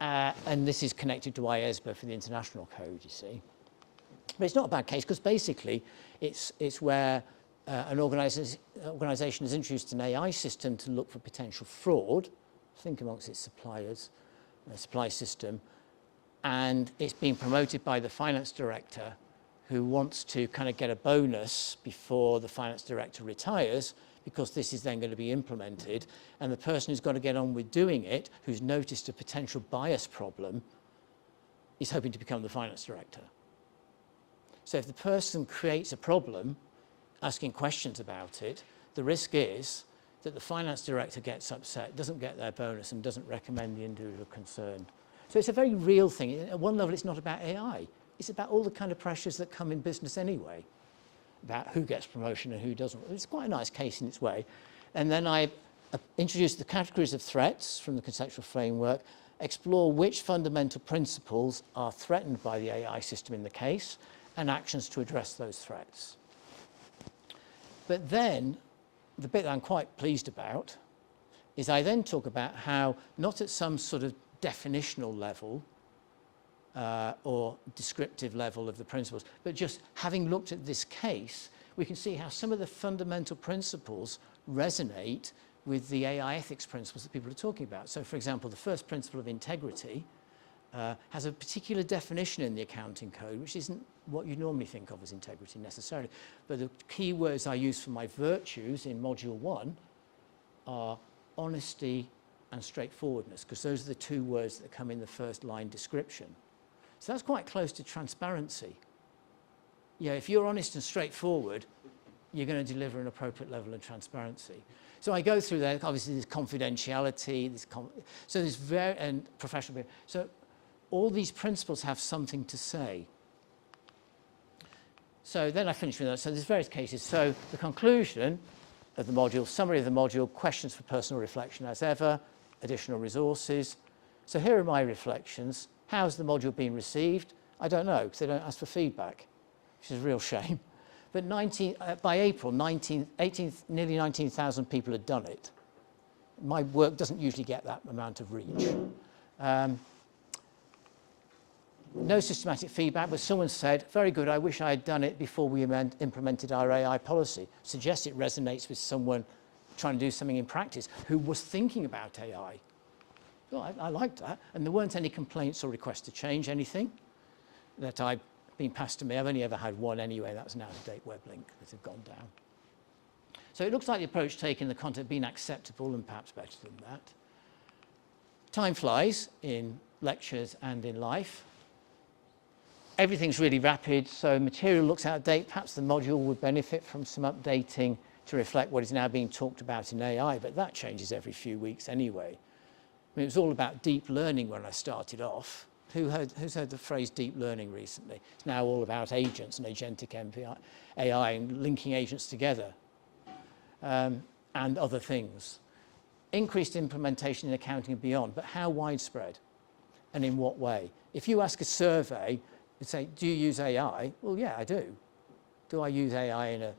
And this is connected to IESBA for the international code, you see. But it's not a bad case, because basically it's where an organisation has introduced an AI system to look for potential fraud, think amongst its suppliers, supply system, and it's being promoted by the finance director who wants to kind of get a bonus before the finance director retires, because this is then going to be implemented, and the person who's got to get on with doing it, who's noticed a potential bias problem, is hoping to become the finance director. So if the person creates a problem, asking questions about it, the risk is that the finance director gets upset, doesn't get their bonus, and doesn't recommend the individual concerned. So it's a very real thing. At one level, it's not about AI. It's about all the kind of pressures that come in business anyway, about who gets promotion and who doesn't. It's quite a nice case in its way. And then I introduce the categories of threats from the conceptual framework, explore which fundamental principles are threatened by the AI system in the case, and actions to address those threats. But then, the bit that I'm quite pleased about is I then talk about how, not at some sort of definitional level or descriptive level of the principles, but just having looked at this case, we can see how some of the fundamental principles resonate with the AI ethics principles that people are talking about. So, for example, the first principle of integrity has a particular definition in the accounting code, which isn't what you normally think of as integrity necessarily. But the key words I use for my virtues in Module 1 are honesty and straightforwardness, because those are the two words that come in the first line description. So that's quite close to transparency. Yeah, if you're honest and straightforward, you're going to deliver an appropriate level of transparency. So I go through there. Obviously, there's confidentiality, so there's and professional behavior. So all these principles have something to say. So then I finish with that. So there's various cases. So the conclusion of the module, summary of the module, questions for personal reflection as ever, additional resources. So here are my reflections. How's the module been received? I don't know, because they don't ask for feedback, which is a real shame. But by April, nearly 19,000 people had done it. My work doesn't usually get that amount of reach. No systematic feedback, but someone said, very good, I wish I had done it before we implemented our AI policy. Suggests it resonates with someone trying to do something in practice who was thinking about AI. Well, I liked that. And there weren't any complaints or requests to change anything that I've been passed to me. I've only ever had one anyway. That was an out-of-date web link that had gone down. So it looks like the approach taken, the content being acceptable and perhaps better than that. Time flies in lectures and in life. Everything's really rapid, so material looks out of date. Perhaps the module would benefit from some updating to reflect what is now being talked about in AI, but that changes every few weeks anyway. I mean, it was all about deep learning when I started off. Who's heard the phrase deep learning recently? It's now all about agents and agentic AI and linking agents together and other things. Increased implementation in accounting and beyond, but how widespread and in what way? If you ask a survey and say, do you use AI? Well, yeah, I do. Do I use AI in a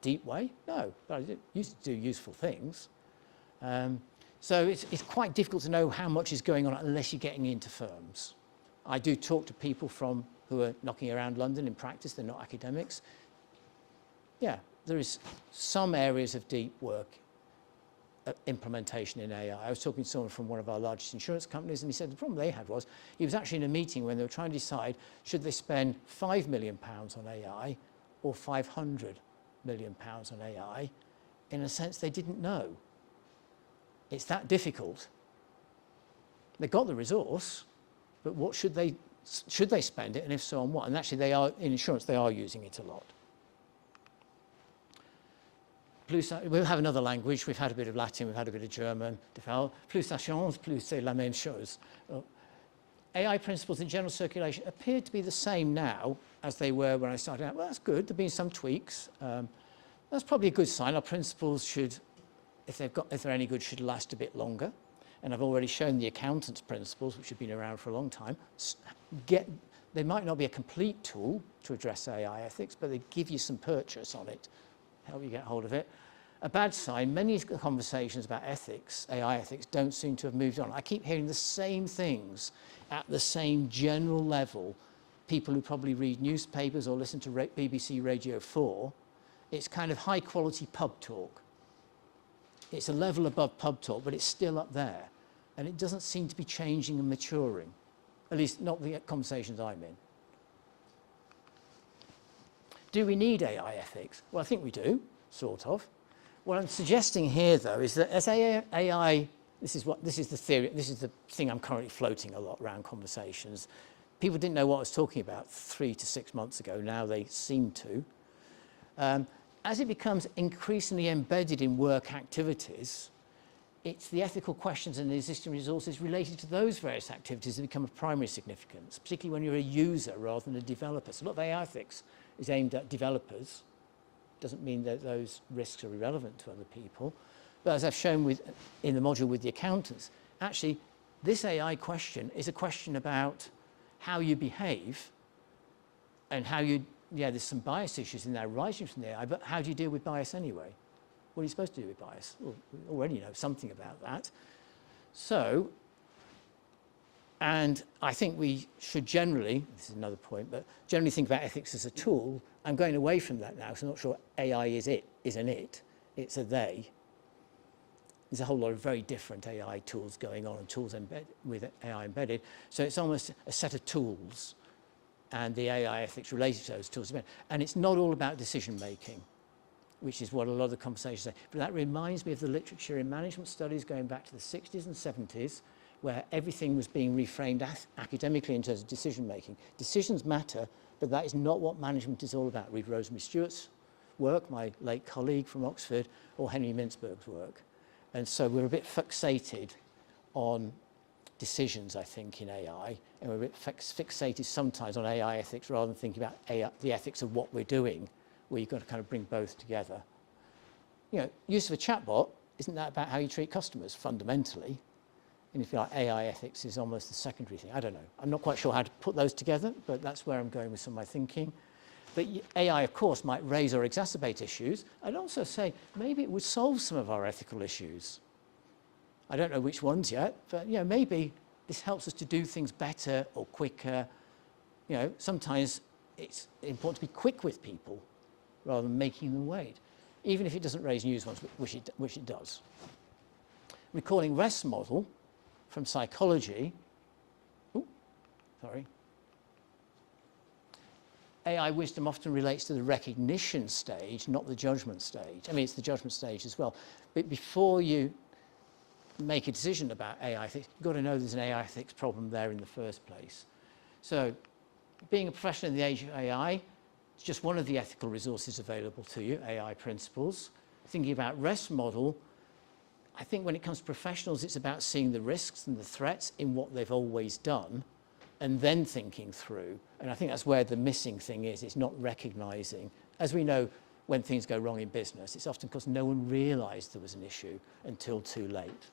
deep way? No, but I used to do useful things. So it's quite difficult to know how much is going on unless you're getting into firms. I do talk to people who are knocking around London in practice. They're not academics. Yeah, there is some areas of deep work implementation in AI. I was talking to someone from one of our largest insurance companies, and he said the problem they had was he was actually in a meeting when they were trying to decide should they spend £5 million on AI or £500 million on AI. In a sense, they didn't know. It's that difficult. They got the resource, but what should they spend it, and if so, on what? And actually, they are in insurance. They are using it a lot. We'll have another language. We've had a bit of Latin. We've had a bit of German. Plus ça change, plus c'est la même chose. AI principles in general circulation appear to be the same now as they were when I started out. Well, that's good. There have been some tweaks. That's probably a good sign. Our principles should, if they're any good, should last a bit longer. And I've already shown the accountant's principles, which have been around for a long time. They might not be a complete tool to address AI ethics, but they give you some purchase on it, help you get hold of it. A bad sign, many conversations about ethics, AI ethics, don't seem to have moved on. I keep hearing the same things at the same general level. People who probably read newspapers or listen to BBC Radio 4, it's kind of high quality pub talk. It's a level above pub talk, but it's still up there. and it doesn't seem to be changing and maturing, at least not the conversations I'm in. Do we need AI ethics? Well, I think we do, sort of. What I'm suggesting here, though, is that as AI, this is the theory, this is the thing I'm currently floating a lot around conversations. People didn't know what I was talking about 3 to 6 months ago. Now they seem to. As it becomes increasingly embedded in work activities, it's the ethical questions and the existing resources related to those various activities that become of primary significance, particularly when you're a user rather than a developer. So a lot of AI ethics is aimed at developers. Doesn't mean that those risks are irrelevant to other people. But as I've shown in the module with the accountants, actually, this AI question is a question about how you behave and how you, there's some bias issues in there arising from the AI, but how do you deal with bias anyway? What are you supposed to do with bias? Well, we already know something about that. So, and I think we should generally, this is another point, but generally think about ethics as a tool. I'm going away from that now, so I'm not sure AI is an it, it's a they. There's a whole lot of very different AI tools going on and tools with AI embedded. So it's almost a set of tools and the AI ethics related to those tools. And it's not all about decision making, which is what a lot of the conversations say. But that reminds me of the literature in management studies going back to the 60s and 70s, where everything was being reframed academically in terms of decision making. Decisions matter, but that is not what management is all about. Read Rosemary Stewart's work, my late colleague from Oxford, or Henry Mintzberg's work. And so we're a bit fixated on decisions, I think, in AI, and we're a bit fixated sometimes on AI ethics rather than thinking about the ethics of what we're doing, where you've got to kind of bring both together. Use of a chatbot, isn't that about how you treat customers fundamentally? And if you like, AI ethics is almost the secondary thing. I don't know. I'm not quite sure how to put those together, but that's where I'm going with some of my thinking. But AI, of course, might raise or exacerbate issues. I'd also say maybe it would solve some of our ethical issues. I don't know which ones yet, but maybe this helps us to do things better or quicker. Sometimes it's important to be quick with people rather than making them wait, even if it doesn't raise new ones, which it does. Recalling West's model from psychology. AI wisdom often relates to the recognition stage, not the judgment stage. I mean, it's the judgment stage as well. But before you make a decision about AI ethics, you've got to know there's an AI ethics problem there in the first place. So being a professional in the age of AI is just one of the ethical resources available to you, AI principles. Thinking about REST model, I think when it comes to professionals, it's about seeing the risks and the threats in what they've always done, and then thinking through. And I think that's where the missing thing is. It's not recognizing. As we know, when things go wrong in business, it's often because no one realized there was an issue until too late.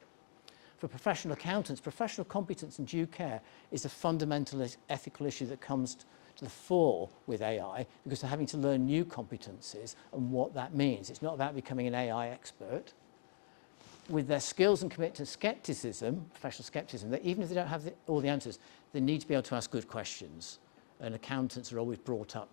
For professional accountants, professional competence and due care is a fundamental ethical issue that comes to the fore with AI, because they're having to learn new competencies and what that means. It's not about becoming an AI expert. With their skills and commit to skepticism, professional skepticism, that even if they don't have all the answers, they need to be able to ask good questions. And accountants are always brought up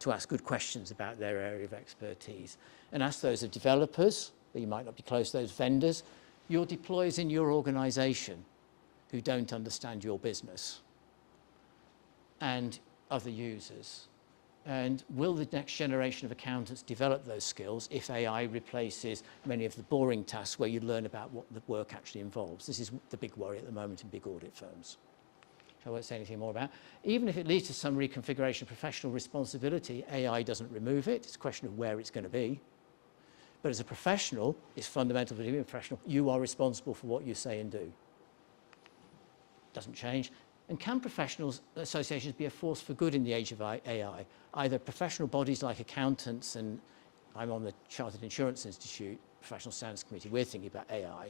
to ask good questions about their area of expertise. And ask those of developers, but you might not be close to those vendors, your deployers in your organization who don't understand your business, and other users. And will the next generation of accountants develop those skills if AI replaces many of the boring tasks where you learn about what the work actually involves? This is the big worry at the moment in big audit firms. I won't say anything more about. Even if it leads to some reconfiguration of professional responsibility, AI doesn't remove it. It's a question of where it's going to be. But as a professional, it's fundamental for being a professional. You are responsible for what you say and do. Doesn't change. And can professional associations be a force for good in the age of AI? Either professional bodies like accountants, and I'm on the Chartered Insurance Institute Professional Standards Committee, we're thinking about AI,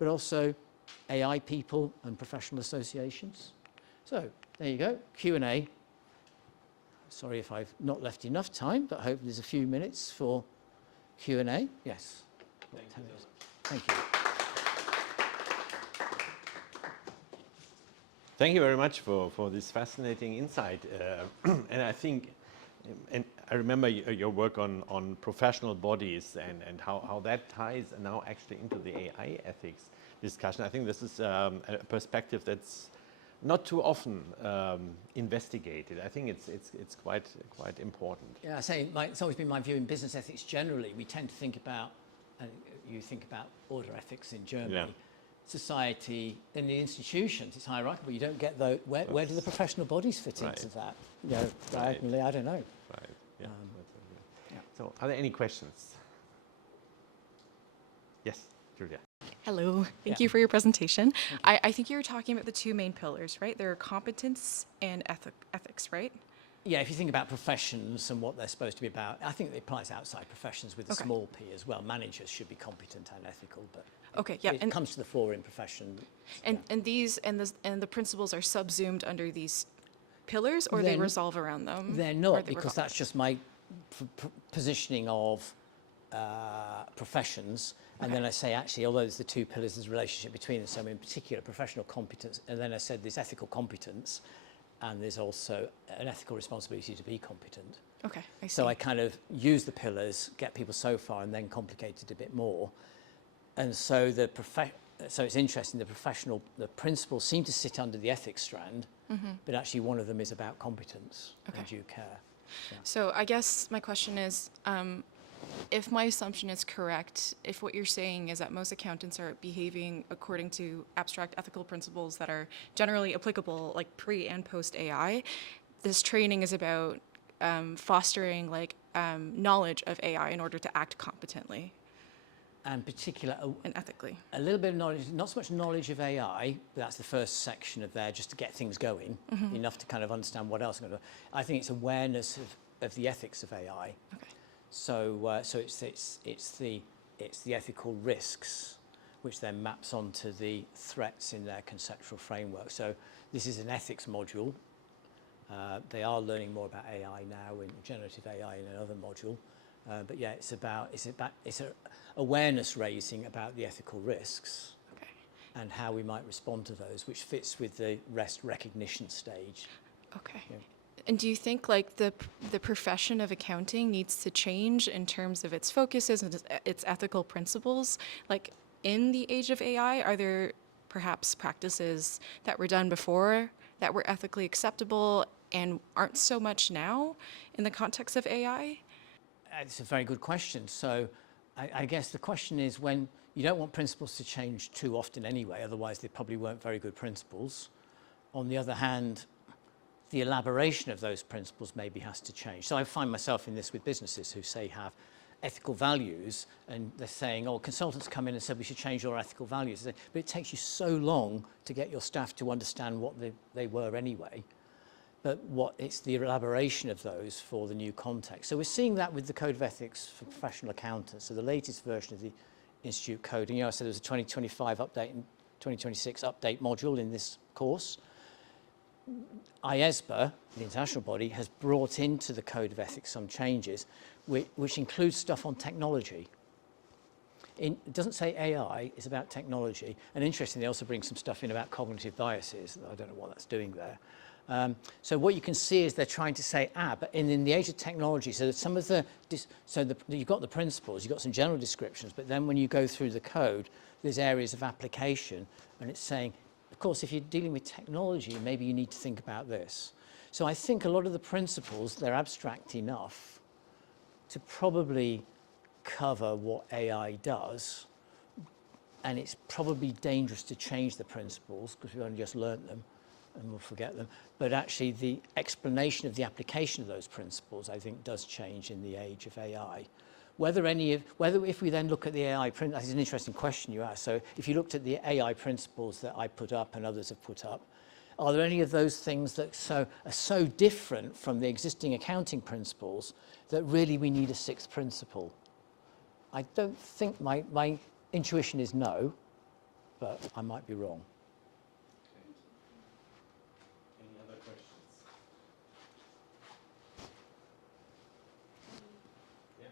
but also AI people and professional associations. So there you go, Q&A. Sorry if I've not left enough time, but I hope there's a few minutes for Q&A. Yes. Thank you. Thank you very much for this fascinating insight. And I think, and I remember your work on professional bodies and how that ties now actually into the AI ethics. discussion. I think this is a perspective that's not too often investigated. I think it's quite important. Yeah, I say it's always been my view in business ethics generally. We tend to think about, you think about order ethics in Germany. Yeah. Society, in the institutions, it's hierarchical. You don't get those. Where do the professional bodies fit into that? You know, diagonally, I don't know. Right. Yeah. Yeah. So, are there any questions? Yes, Julia. Hello, thank you for your presentation. I think you were talking about the two main pillars, right? There are competence and ethics, right? Yeah, if you think about professions and what they're supposed to be about, I think it applies outside professions with a small p as well. Managers should be competent and ethical, but it comes to the fore in profession. And the principles are subsumed under these pillars, or they resolve around them? They're not, because that's just my positioning of professions. And then I say, actually, although there's the two pillars, there's a relationship between them. So in particular, professional competence, and then I said there's ethical competence, and there's also an ethical responsibility to be competent. Okay, I see. So I kind of use the pillars, get people so far, and then complicate it a bit more. And so so it's interesting, the principles seem to sit under the ethics strand, but actually one of them is about competence and due care. Yeah. So I guess my question is, if my assumption is correct, if what you're saying is that most accountants are behaving according to abstract ethical principles that are generally applicable, like pre and post AI, this training is about fostering knowledge of AI in order to act competently. And particular and ethically. A little bit of knowledge, not so much knowledge of AI, but that's the first section of there, just to get things going, enough to kind of understand what else. I think it's awareness of the ethics of AI. Okay. So it's the ethical risks, which then maps onto the threats in their conceptual framework. So this is an ethics module. They are learning more about AI now, in generative AI in another module. But yeah, it's awareness raising about the ethical risks and how we might respond to those, which fits with the rest recognition stage. Okay. Yeah. And do you think the profession of accounting needs to change in terms of its focuses and its ethical principles? Like in the age of AI, are there perhaps practices that were done before that were ethically acceptable and aren't so much now in the context of AI? It's a very good question. So I guess the question is, when you don't want principles to change too often anyway, otherwise they probably weren't very good principles. On the other hand, the elaboration of those principles maybe has to change. So I find myself in this with businesses who say have ethical values, and they're saying, oh, consultants come in and said we should change our ethical values. But it takes you so long to get your staff to understand what they were anyway. But it's the elaboration of those for the new context. So we're seeing that with the Code of Ethics for Professional Accountants. So the latest version of the Institute Code, and I said there's a 2025 update and 2026 update module in this course. IESBA, the international body, has brought into the Code of Ethics some changes, which includes stuff on technology. It doesn't say AI, it's about technology. And interestingly, they also bring some stuff in about cognitive biases. I don't know what that's doing there. So what you can see is they're trying to say, but in the age of technology, so that some of you've got the principles, you've got some general descriptions, but then when you go through the code, there's areas of application, and it's saying, of course, if you're dealing with technology, maybe you need to think about this. So I think a lot of the principles, they're abstract enough to probably cover what AI does, and it's probably dangerous to change the principles because we've only just learnt them and we'll forget them. But actually the explanation of the application of those principles, I think, does change in the age of AI. Whether if we then look at the AI principles, that's an interesting question you asked. So if you looked at the AI principles that I put up and others have put up, are there any of those things that are so different from the existing accounting principles that really we need a sixth principle? I don't think my intuition is no, but I might be wrong. Any other questions? Yeah.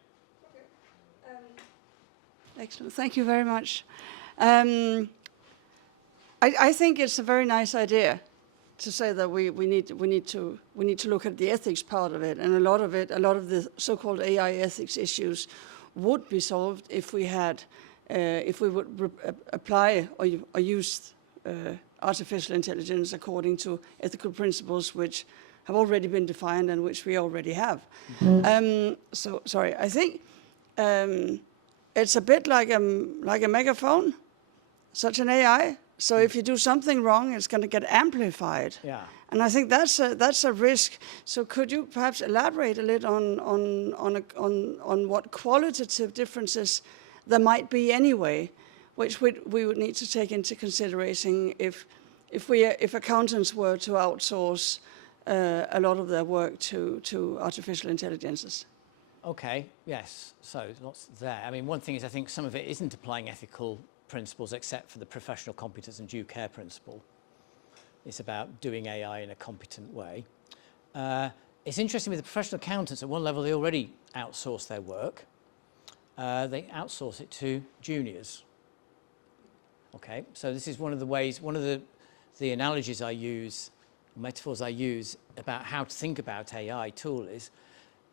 Excellent. Thank you very much. I think it's a very nice idea to say that we need to look at the ethics part of it, and a lot of the so-called AI ethics issues would be solved if we had if we would apply or use artificial intelligence according to ethical principles which have already been defined and which we already have. Sorry, I think it's a bit like a megaphone, such an AI. So if you do something wrong, it's going to get amplified. Yeah. And I think that's a risk. So could you perhaps elaborate a little on what qualitative differences there might be anyway, which we would need to take into consideration if accountants were to outsource a lot of their work to artificial intelligences? Okay, yes, so lots there. I mean, one thing is I think some of it isn't applying ethical principles except for the professional competence and due care principle. It's about doing AI in a competent way. It's interesting with the professional accountants, at one level they already outsource their work. They outsource it to juniors. Okay, so this is one of the ways, one of the analogies I use, metaphors I use about how to think about AI tool is,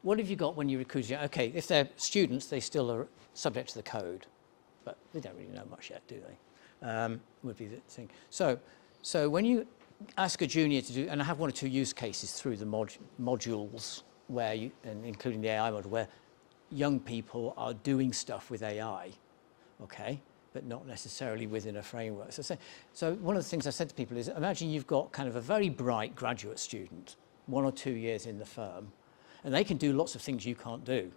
what have you got when you recruit? Okay, if they're students, they still are subject to the code, but they don't really know much yet, do they? Would be the thing. So when you ask a junior to do, and I have one or two use cases through the modules where you, and including the AI module, where young people are doing stuff with AI, okay, but not necessarily within a framework. So one of the things I said to people is, imagine you've got kind of a very bright graduate student, 1 or 2 years in the firm, and they can do lots of things you can't do.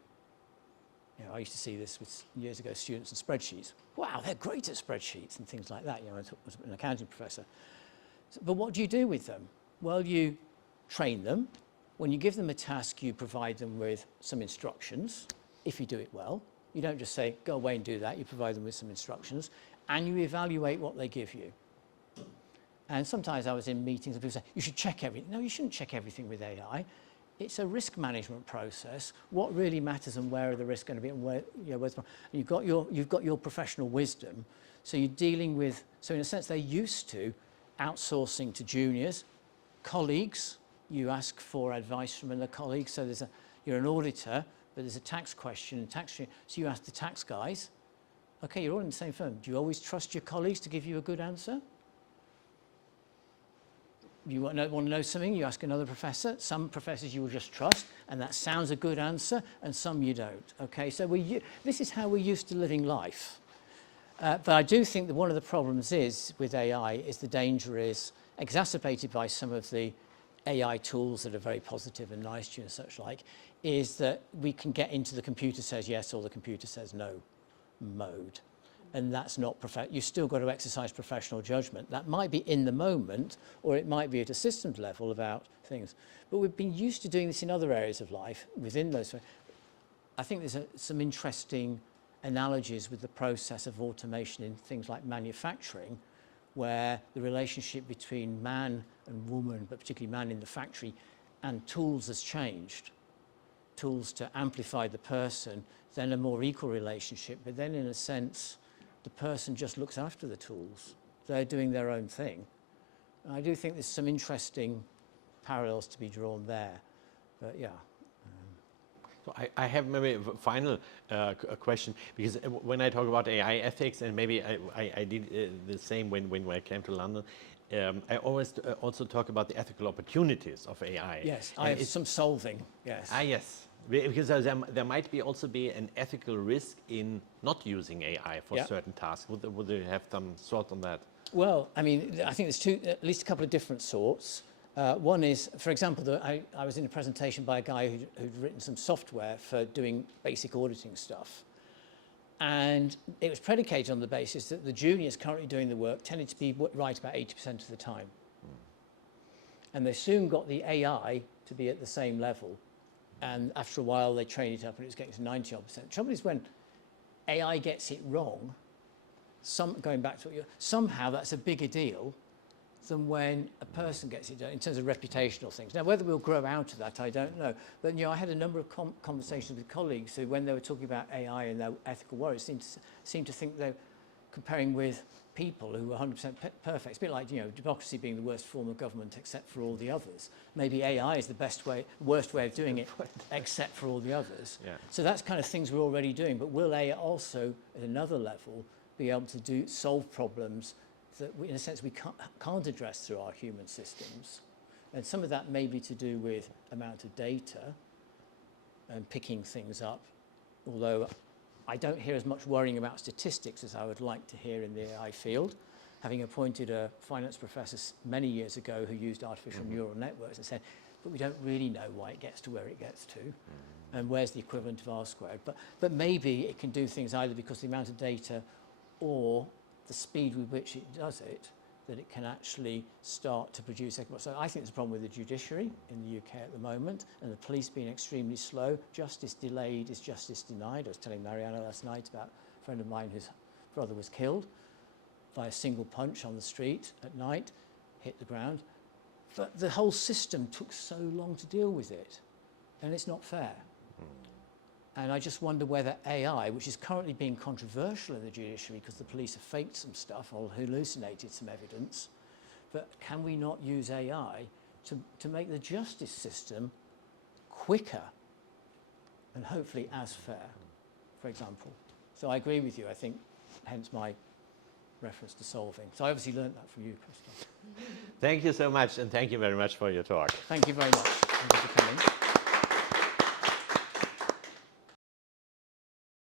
You know, I used to see this with years ago, students and spreadsheets. Wow, they're great at spreadsheets and things like that. You know, I was an accounting professor. But what do you do with them? Well, you train them. When you give them a task, you provide them with some instructions, if you do it well. You don't just say, go away and do that. You provide them with some instructions, and you evaluate what they give you. And sometimes I was in meetings and people say, you should check everything. No, you shouldn't check everything with AI. It's a risk management process. What really matters and where are the risks going to be, and where, you know, where's, you've got your professional wisdom. So you're dealing with, so in a sense, they're used to outsourcing to juniors, colleagues. You ask for advice from another colleague. So you're an auditor, but there's a tax question, so you ask the tax guys. Okay, you're all in the same firm. Do you always trust your colleagues to give you a good answer? You want to know something, you ask another professor. Some professors you will just trust, and that sounds a good answer, and some you don't. Okay, so this is how we're used to living life. But I do think that one of the problems is, with AI, is the danger is exacerbated by some of the AI tools that are very positive and nice to you and such like, is that we can get into the computer says yes or the computer says no mode. And that's not you've still got to exercise professional judgment. That might be in the moment, or it might be at a systems level about things. But we've been used to doing this in other areas of life within those. I think there's some interesting analogies with the process of automation in things like manufacturing, where the relationship between man and woman, but particularly man in the factory, and tools has changed. Tools to amplify the person, then a more equal relationship, but then in a sense, the person just looks after the tools. They're doing their own thing. And I do think there's some interesting parallels to be drawn there, but yeah. So I have maybe a final question, because when I talk about AI ethics, and maybe I did the same when I came to London, I always also talk about the ethical opportunities of AI. Yes, I have some solving, yes. Yes, because there might also be an ethical risk in not using AI for certain tasks. Would they have some thought on that? Well, I mean, I think there's at least a couple of different sorts. One is, for example, I was in a presentation by a guy who'd written some software for doing basic auditing stuff. And it was predicated on the basis that the juniors currently doing the work tended to be right about 80% of the time. And they soon got the AI to be at the same level. And after a while, they trained it up and it was getting to 90%. The trouble is when AI gets it wrong, going back to what somehow that's a bigger deal than when a person gets it done in terms of reputational things. Now, whether we'll grow out of that, I don't know. But, you know, I had a number of conversations with colleagues who, when they were talking about AI and their ethical worries, seemed to think they're comparing with people who are 100% perfect. It's a bit like, you know, democracy being the worst form of government except for all the others. Maybe AI is the worst way of doing it except for all the others. Yeah. So that's kind of things we're already doing. But will AI also, at another level, be able to solve problems that, in a sense, we can't address through our human systems? And some of that may be to do with amount of data and picking things up, although I don't hear as much worrying about statistics as I would like to hear in the AI field. Having appointed a finance professor many years ago who used artificial neural networks and said, but we don't really know why it gets to where it gets to, and where's the equivalent of R squared. But maybe it can do things either because the amount of data or the speed with which it does it, that it can actually start to produce. So I think there's a problem with the judiciary in the UK at the moment, and the police being extremely slow. Justice delayed is justice denied. I was telling Mariana last night about a friend of mine whose brother was killed by a single punch on the street at night, hit the ground. But the whole system took so long to deal with it, and it's not fair. And I just wonder whether AI, which is currently being controversial in the judiciary because the police have faked some stuff or hallucinated some evidence, but can we not use AI to make the justice system quicker and hopefully as fair, for example? So I agree with you, I think, hence my reference to solving. So I obviously learned that from you, Christoph. Thank you so much, and thank you very much for your talk. Thank you very much.